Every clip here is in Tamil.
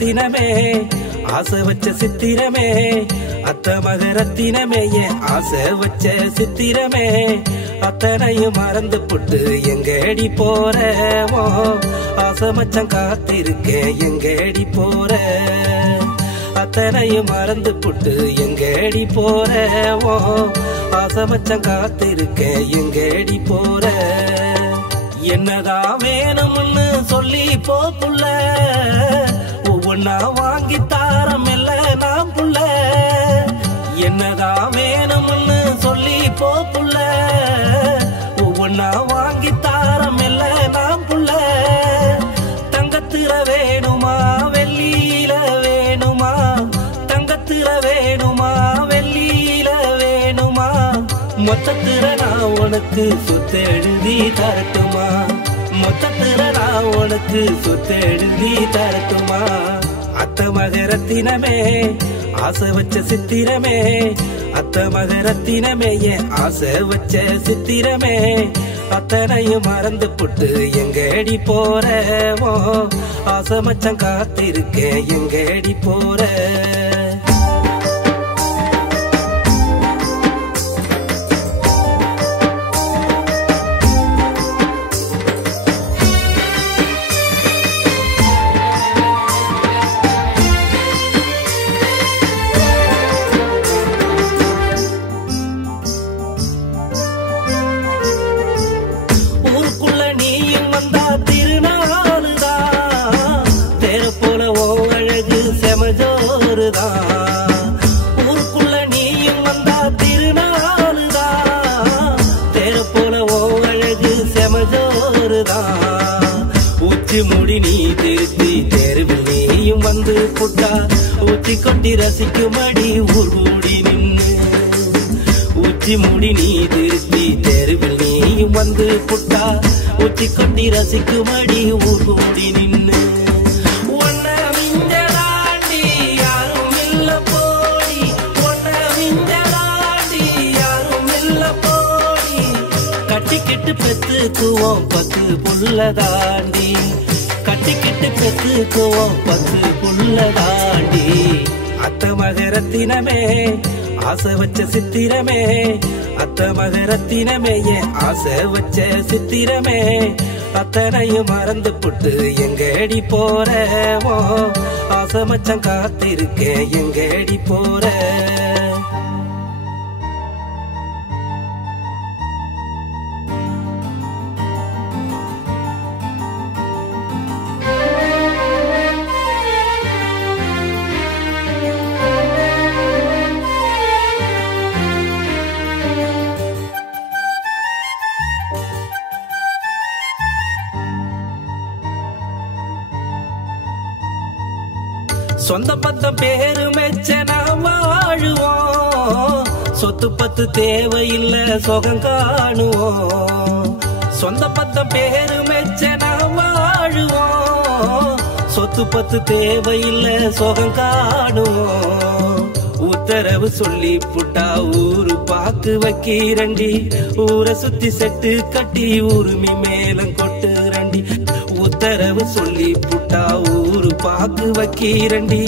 ரத்தினமே ஆசை வச்ச சித்திரமே அத்த மக ரத்தினமே என் ஆசை வச்ச சித்திரமே அத்தனையும் மறந்து புட்டு எங்கடி போறமோ ஆசை மச்சம் காத்திருக்கேன் எங்கடி போற அத்தனையும் மறந்து புட்டு எங்கடி போறமோ ஆசை மச்சம் காத்திருக்கேன் எங்கடி போற என்னதான் வேணும்னு சொல்லி போப்புள்ள ஒவ்வொன்னா வாங்கி தாரம் இல்ல நான் புள்ள என்னதான் வேணும்னு சொல்லி போப்புள்ள ஒவ்வொன்னா வாங்கி தாரம் இல்ல நான் புள்ள தங்கத்திர வேணுமா வெள்ளியில வேணுமா தங்கத்திர வேணுமா வெள்ளியில வேணுமா மொத்தத்திர நான் உனக்கு சொத்து எழுதி தரட்டுமா மொத்தத்திர நான் உனக்கு சொத்து எழுதி தரட்டுமா அத்த மக ரத்தினமே ஆசை வச்ச சித்திரமே அத்த மக ரத்தினமே என் ஆசை வச்ச சித்திரமே அத்தனையும் மறந்து புட்டு எங்கடி போறமோ ஆசை மச்சம் காத்திருக்கேன் எங்கடி போற ஊருக்குள்ள நீயும் வந்தா திருநாளுதான் தேர போல ஓ அழகு செமஜோருதான் உச்சி முடி நீ திருத்தி தேர்வில் நீயும் வந்து புட்டா ஊச்சி கொட்டி ரசிக்குமடி ஊர் கூடி நின்று உச்சி முடி நீ திருத்தி தேர்வில் நீயும் வந்து புட்டா ஊச்சி கொட்டி ரசிக்குமடி ஊர் கூடி நின்று கட்டிக்கிட்டு பெத்துக்குவோம் 10 புள்ள தாண்டி கட்டிக்கிட்டு பெத்துக்குவோம் 10 புள்ள தாண்டி அத்த மக ரத்தினமே ஆசை வச்ச சித்திரமே அத்த மக ரத்தினமே என் ஆசை வச்ச சித்திரமே அத்தனையும் மறந்து புட்டு எங்கடி போறமோ ஆசை மச்சம் காத்திருக்கேன் எங்கடி போற சொந்த பத்தம் பேரு மெச்ச நாம் வாழுவோம் சொத்து பத்து தேவையில்லை சுகம் காணுவோம் சொந்த பத்தம் பேரு மெச்ச நாம் வாழுவோம் சொத்து பத்து தேவையில்லை சுகம் காணுவோம் உத்தரவு சொல்லி புட்டா ஊரு பாக்கு வைக்கிறண்டி ஊரை சுத்தி செட்டு கட்டி உரிமை மேலம் கொட்டு ரண்டி உத்தரவு சொல்லி புட்டா ஊரு பாக்கு வைக்கிறண்டி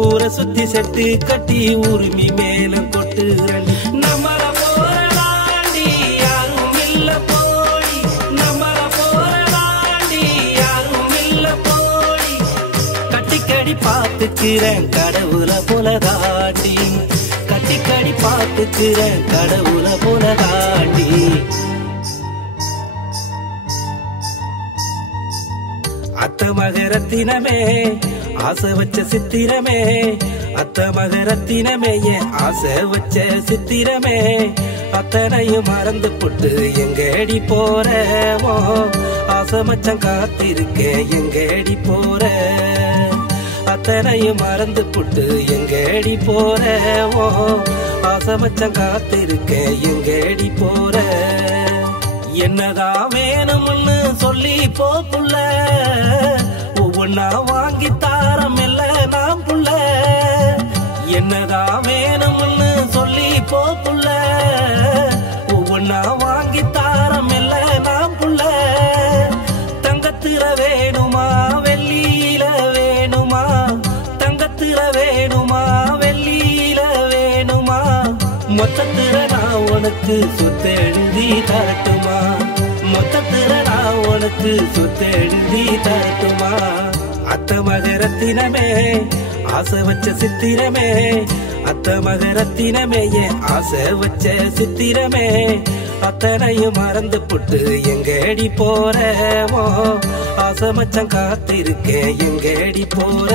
ஊரை சுத்தி செட்டு கட்டி உரிமை மேலம் கொட்டு ரண்டி நம்மள போராடி யாரும் இல்ல போடி நம்மள போராடி யாரும் இல்ல போடி கட்டிக்கடி பாத்துக்கிறேன் கடவுள போல தாண்டி கட்டிக்கடி பாத்துக்கிறேன் கடவுள போல தாண்டி அத்த மக ரத்தினமே ஆசை வச்ச சித்திரமே அத்த மக ரத்தினமே என் ஆசை வச்ச சித்திரமே அத்தனையும் மறந்து புட்டு எங்கடி போறமோ ஆசை மச்சம் காத்திருக்கேன் எங்கடி போற அத்தனையும் மறந்து புட்டு எங்கடி போறமோ ஆசை மச்சம் காத்திருக்கேன் எங்கடி போற என்னதான் வேணும்னு சொல்லி போப்புள்ள ஒவ்வொன்னா வாங்கி தாரம் இல்ல நான் புள்ள என்னதான் வேணும்னு சொல்லி போப்புள்ள ஒவ்வொன்னா வாங்கி தாரம் இல்ல நான் புள்ள தங்கத்திர வேணுமா வெள்ளியில வேணுமா மொத்தத்துல நான் உனக்கு சொத்து எழுதி தரட்டுமா மொத்தத்துல நான் உனக்கு சொத்து எழுதி தரட்டுமா அத்த மகரத்தினமே ஆசை வச்ச சித்திரமே அத்த மகரத்தினமே என் ஆசை வச்ச சித்திரமே அத்தனையும் மறந்து புட்டு எங்கடி போறமோ ஆசை மச்சம் காத்திருக்கேன் எங்கடி போற